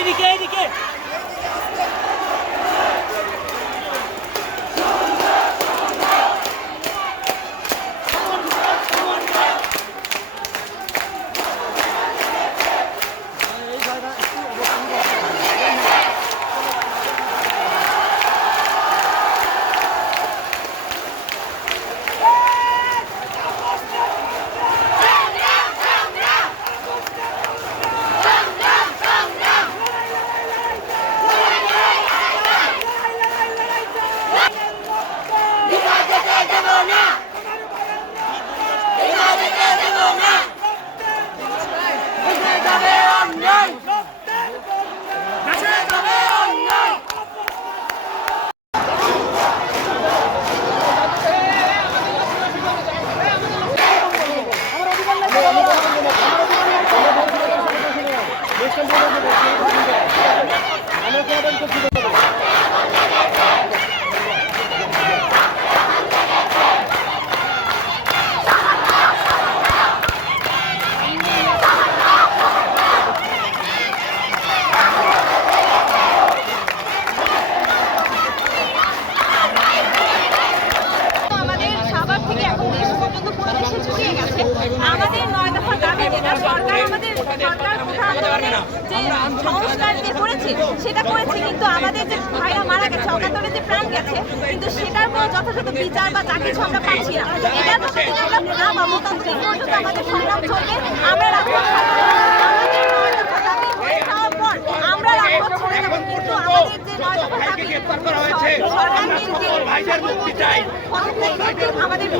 এদিকে এদিকে সরকার যে সংস্কার যে করেছে সেটা করেছে কিন্তু আমাদের যে ভাইরা মারা গেছে অকাতরে যে প্রাণ গেছে কিন্তু সেটার কোনো যথাযথ বিচার বা যা কিছু আমরা পাচ্ছি না এটা যতদিন আমরা না পাবো ততদিন পর্যন্ত আমাদের সংগ্রাম চলবে আমরা রাখব আমাদের নয় দফা দাবি হয়ে যাওয়ার পর আমরা রাখব ছেড়ে যাব কিন্তু আমাদের যে নয় দফা দাবি পদত্যাগ আমাদের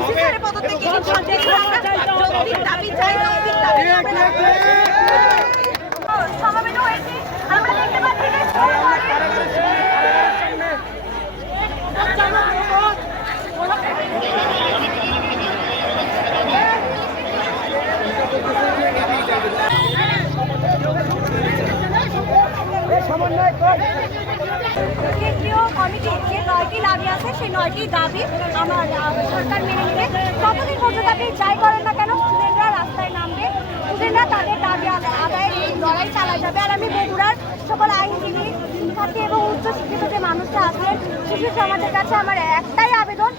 দাবি চাই কেন্দ্রীয় কমিটি যে নয়টি দাবি আছে, সেই নয়টি দাবি আমার সরকার মেনে নিবে। কতদিন পর্যন্ত আপনি যাই করেন না কেন স্টুডেন্টরা তাদের দাবি আদায়ের লড়াই চালা যাবে আর আমি বগুড়ার সকল আইনজীবী, শিক্ষার্থী এবং উচ্চ শিক্ষিত যে মানুষরা আছেন, শিশু সমাজের কাছে আমার একটাই আবেদন